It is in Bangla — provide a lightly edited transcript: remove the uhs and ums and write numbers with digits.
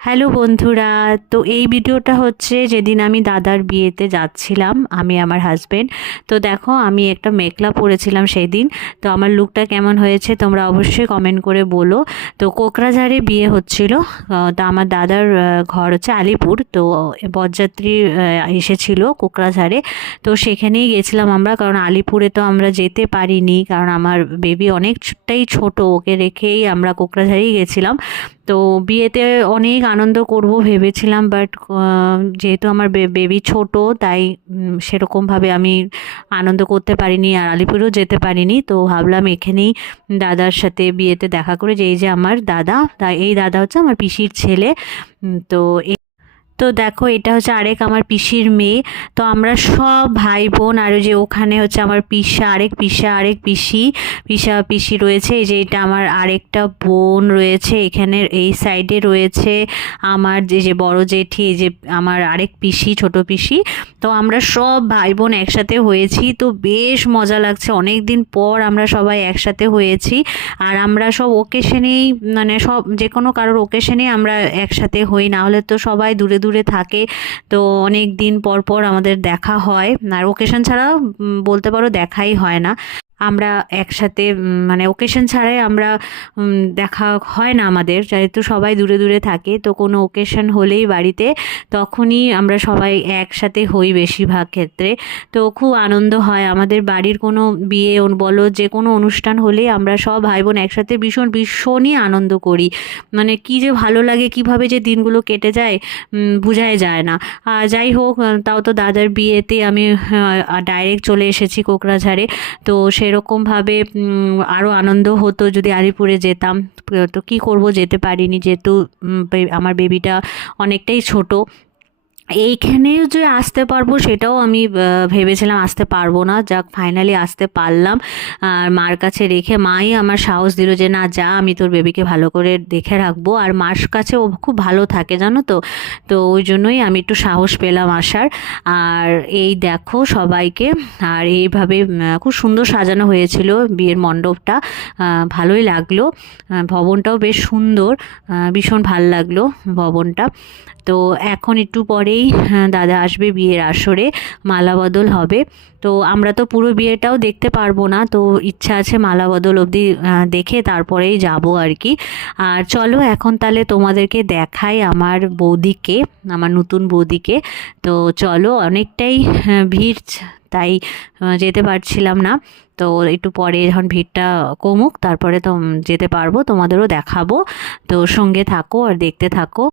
হ্যালো বন্ধুরা, তো এই ভিডিওটা হচ্ছে যেদিন আমি দাদার বিয়েতে যাচ্ছিলাম, আমি আমার হাজবেন্ড। তো দেখো আমি একটা মেখলা পরেছিলাম সেই দিন। তো আমার লুকটা কেমন হয়েছে তোমরা অবশ্যই কমেন্ট করে বলো। তো কোকরাঝাড়ে বিয়ে হচ্ছিল। তো আমার দাদার ঘর হচ্ছে আলিপুর। তো বরযাত্রী এসেছিল কোকরাঝাড়ে। তো সেখানেই গেছিলাম আমরা, কারণ আলিপুরে তো আমরা যেতে পারিনি, কারণ আমার বেবি অনেকটাই ছোট, ওকে রেখেই আমরা কোকরাঝাড়েই গেছিলাম। তো বিয়েতে অনেক আনন্দ করব ভেবেছিলাম, বাট যেহেতু আমার বেবি ছোট, তাই সেরকমভাবে আমি আনন্দ করতে পারিনি আর আলিপুরেও যেতে পারিনি। তো ভাবলাম এখানেই দাদার সাথে বিয়েতে দেখা করে, যে এই যে আমার দাদা, এই দাদা হচ্ছে আমার পিসির ছেলে। তো তো দেখো এটা হচ্ছে আরেক আমার পিসির মেয়ে। তো আমরা সব ভাই বোন, আর ওই যে ওখানে হচ্ছে আমার আরেক পিসি, পিসি রয়েছে। এই যে এটা আমার আরেকটা বোন রয়েছে, এখানের এই সাইডে রয়েছে আমার যে বড় জেঠি, এই যে আমার আরেক পিসি, ছোট পিসি। তো আমরা সব ভাই বোন একসাথে হয়েছি, তো বেশ মজা লাগছে, অনেক দিন পর আমরা সবাই একসাথে হয়েছি। আর আমরা সব ওকেশনেই, মানে সব যে কোনো কারোর ওকেশনেই আমরা একসাথে হই, না হলে তো সবাই দূরে দূরে থাকে। তো অনেক দিন পর পর আমাদের দেখা হয়, আর ওকেশন ছাড়া বলতে পারো দেখাই হয় না। আমরা একসাথে মানে ওকেশন ছাড়াই আমরা দেখা হয় না আমাদের, যেহেতু সবাই দূরে দূরে থাকে। তো কোনো ওকেশন হলেই বাড়িতে, তখনই আমরা সবাই একসাথে হই বেশিরভাগ ক্ষেত্রে। তো খুব আনন্দ হয় আমাদের বাড়ির কোনো বিয়ে বলো, যে কোনো অনুষ্ঠান হলেই আমরা সব ভাই বোন একসাথে ভীষণই আনন্দ করি। মানে কি যে ভালো লাগে, কিভাবে যে দিনগুলো কেটে যায় বোঝাই যায় না। যাই হোক, তাও তো দাদার বিয়েতে আমি ডাইরেক্ট চলে এসেছি কোকরাঝাড়ে। তো সেরকমভাবে আরও আনন্দ হতো যদি আলিপুরে যেতাম। তো কি করব, যেতে পারিনি, যেহেতু আমার বেবিটা অনেকটাই ছোট। এইখানেও যে আসতে পারবো সেটাও আমি ভেবেছিলাম, আসতে পারবো না, যাক ফাইনালি আসতে পারলাম। আর মার কাছে রেখে মাই আমার সাহস দিল যে না যা, আমি তোর বেবিকে ভালো করে দেখে রাখবো। আর মার কাছে ও খুব ভালো থাকে জানো তো। তো ওই জন্যই আমি একটু সাহস পেলাম আসার। আর এই দেখো সবাইকে, আর এইভাবে খুব সুন্দর সাজানো হয়েছিল বিয়ের মণ্ডপটা, ভালোই লাগলো। ভবনটাও বেশ সুন্দর, ভীষণ ভাল লাগলো ভবনটা। তো এখন একটু পরেই দাদা আসবে বিয়ের আসরে, মালা বদল হবে। তো আমরা তো পুরো বিয়েটাও দেখতে পারবো না, তো ইচ্ছা আছে মালা বদল অবধি দেখে তারপরেই যাব আর কি। আর চলো এখন তাহলে তোমাদেরকে দেখাই আমার বৌদিকে, আমার নতুন বৌদিকে। তো চলো, অনেকটাই ভিড়, তাই যেতে পারছিলাম না। তো একটু পরে যখন ভিড়টা কমুক তারপরে তো যেতে পারবো, তোমাদেরও দেখাবো। তো সঙ্গে থাকো আর দেখতে থাকো।